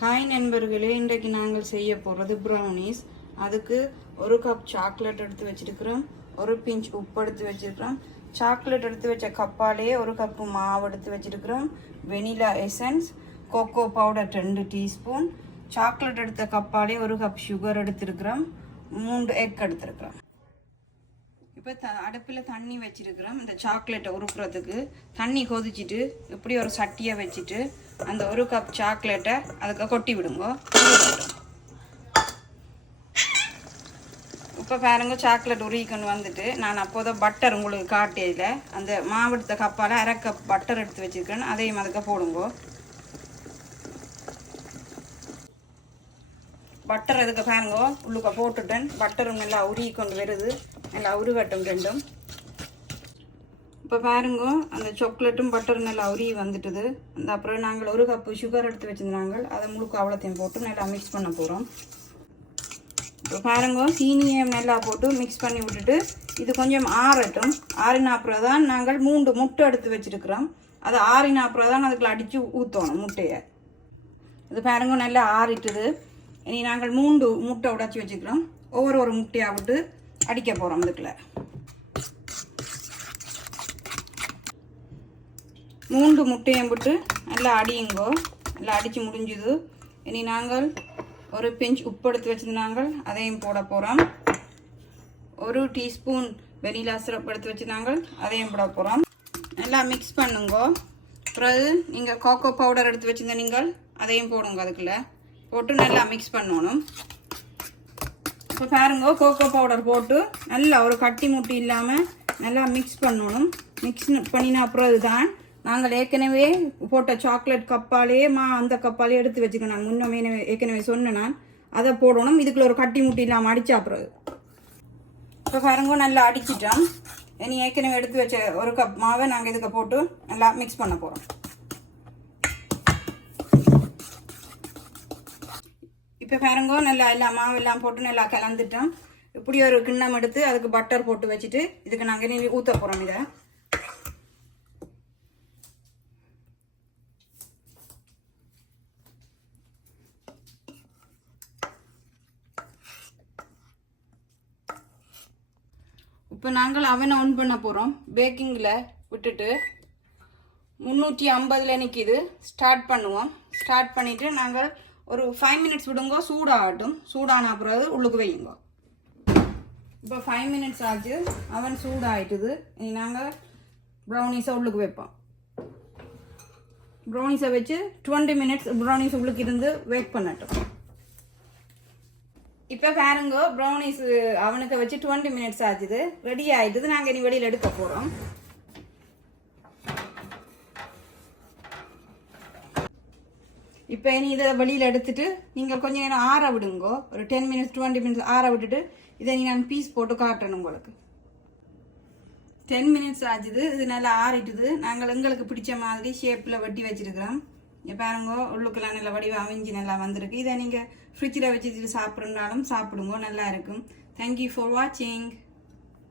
Hi நண்பர்களே, இன்றைக்கு நாங்கள் செய்ய போகிறது ப்ரௌனிஸ். அதுக்கு ஒரு கப் சாக்லேட் எடுத்து வச்சிருக்கிறோம், ஒரு பிஞ்ச் உப்பு எடுத்து வச்சிருக்கிறோம். சாக்லேட் எடுத்து வச்ச கப்பாலே ஒரு கப்பு மாவு எடுத்து வச்சிருக்கிறோம். Vanilla essence, cocoa powder 2 teaspoon, chocolate எடுத்த கப்பாலே ஒரு கப் சுகர் எடுத்துருக்கிறோம், 3 எக் எடுத்துருக்கிறோம். இப்போ அடுப்பில் தண்ணி வச்சிருக்கிறோம். இந்த சாக்லேட்டை உருக்குறதுக்கு தண்ணி கொதிச்சுட்டு இப்படி ஒரு சட்டியை வச்சுட்டு அந்த ஒரு கப் சாக்லேட்டை அதுக்கு கொட்டி விடுங்க. இப்போ பாருங்க, சாக்லேட் உருகிக்கொண்டு வந்துட்டு நான் அப்போதான் பட்டர் உங்களுக்கு காட்டியதில் அந்த மாவெடுத்த கப்பால் அரை கப் பட்டர் எடுத்து வச்சுருக்கேன், அதையும் அதுக்கு போடுங்க. பட்டர் அதுக்கு பாருங்க உள்ளுக்க போட்டுட்டேன். பட்டரும் நல்லா உருகி கொண்டு வருது, நல்லா உருகட்டும் ரெண்டும். இப்போ பாருங்க, அந்த சாக்லேட்டும் பட்டரும் நல்லா உருகி வந்துட்டுது. அந்த அப்புறம் நாங்கள் ஒரு கப்பு சுகர் எடுத்து வச்சுருந்தாங்க, அதை முழுக்க அவ்வளோத்தையும் போட்டு நல்லா மிக்ஸ் பண்ண போகிறோம். இப்போ பாருங்க, சீனியை நல்லா போட்டு மிக்ஸ் பண்ணி விட்டுட்டு இது கொஞ்சம் ஆறட்டும். ஆறின அப்புறம் தான் நாங்கள் 3 முட்டை எடுத்து வச்சுருக்கிறோம், அது ஆறின அப்புறம் தான் அதுக்குள்ள அடித்து ஊற்றணும் முட்டையை. இது பாருங்க நல்லா ஆறிட்டுது. இனி நாங்கள் 3 முட்டை உடைச்சி வச்சுக்கிறோம், ஒவ்வொரு முட்டையாக விட்டு அடிக்க போகிறோம். அதுக்குள்ள 3 முட்டையும் விட்டு நல்லா அடியுங்கோ. நல்லா அடித்து முடிஞ்சுது. இனி நாங்கள் ஒரு பிஞ்ச் உப்பு எடுத்து வச்சுருந்தாங்க, அதையும் போட போகிறோம். 1 டீஸ்பூன் வெனிலா சிரப் எடுத்து வச்சுருந்தாங்க, அதையும் போட போகிறோம். நல்லா மிக்ஸ் பண்ணுங்கோ. அப்புறம் நீங்கள் கோகோ பவுடர் எடுத்து வச்சுருந்த நீங்கள் அதையும் போடுங்க. அதுக்குள்ளே போட்டு நல்லா மிக்ஸ் பண்ணணும். இப்போ பாருங்க, கோகோ பவுடர் போட்டு நல்லா ஒரு கட்டி முட்டி இல்லாமல் நல்லா மிக்ஸ் பண்ணணும். மிக்ஸ் பண்ணின அப்புறம் தான் நாங்கள் ஏற்கனவே போட்ட சாக்லேட் கப்பாலே அந்த கப்பாலே எடுத்து வச்சுக்கணும். நான் முன்னமே ஏற்கனவே சொன்னேன், நான் அதை போடணும். இதுக்குள்ள ஒரு கட்டி முட்டி இல்லாமல் அடித்தா அப்புறம். இப்போ பாருங்க நல்லா அடிச்சிட்டோம். இனி ஏற்கனவே எடுத்து வச்ச ஒரு கப் மாவை நாங்கள் இதுக்கு போட்டு நல்லா மிக்ஸ் பண்ண போகிறோம். இப்போ பாருங்க, நல்லா எல்லாம் மாவெல்லாம் போட்டு நல்லா கலந்துட்டோம். இப்படி ஒரு கிண்ணம் எடுத்து அதுக்கு பட்டர் போட்டு வச்சுட்டு இதுக்கு நாங்கள் இனி ஊற்ற போகிறோம். இதை இப்போ நாங்கள் அவனை ஆன் பண்ண போகிறோம். பேக்கிங்கில் விட்டுட்டு 350 நிற்கிது. ஸ்டார்ட் பண்ணுவோம். ஸ்டார்ட் பண்ணிவிட்டு நாங்கள் ஒரு 5 மினிட்ஸ் விடுங்க, சூடாகட்டும். சூடான அப்புறம் உள்ளுக்கு வையுங்க. இப்போ 5 மினிட்ஸ் ஆச்சு, அவன் சூடாகிட்டுது. இனி நாங்கள் ப்ரௌனிஸை உள்ளுக்கு வைப்போம். ப்ரௌனிஸை வச்சு 20 மினிட்ஸ் ப்ரௌனிஸ் உள்ளுக்கு இருந்து வெயிட் பண்ணட்டும். இப்போ பாருங்க, ப்ரௌனிஸ் அவனுக்கு வச்சு 20 மினிட்ஸ் ஆச்சுது, ரெடி ஆகிட்டுது. நாங்கள் இனி வெளியில் எடுக்க போகிறோம். இப்போ இனி இதை வெளியில் எடுத்துட்டு நீங்கள் கொஞ்சம் நேரம் ஆற விடுங்கோ. ஒரு 10 மினிட்ஸ் 20 மினிட்ஸ் ஆற விட்டுட்டு இதை நான் பீஸ் போட்டு காட்டணும் உங்களுக்கு. 10 மினிட்ஸ் ஆச்சுது. இது நல்லா ஆறிட்டுது. நாங்கள் எங்களுக்கு பிடிச்ச மாதிரி ஷேப்பில் வெட்டி வச்சுருக்கிறோம். பாருங்க, உள்ளுக்கெல்லாம் நல்லா வடிவம் அமைஞ்சு நல்லா வந்திருக்கு. இதை நீங்கள் ஃப்ரிட்ஜில் வச்சுட்டு சாப்பிட்றதுனாலும் சாப்பிடுங்க, நல்லா இருக்கும். தேங்க்யூ ஃபார் வாட்சிங்.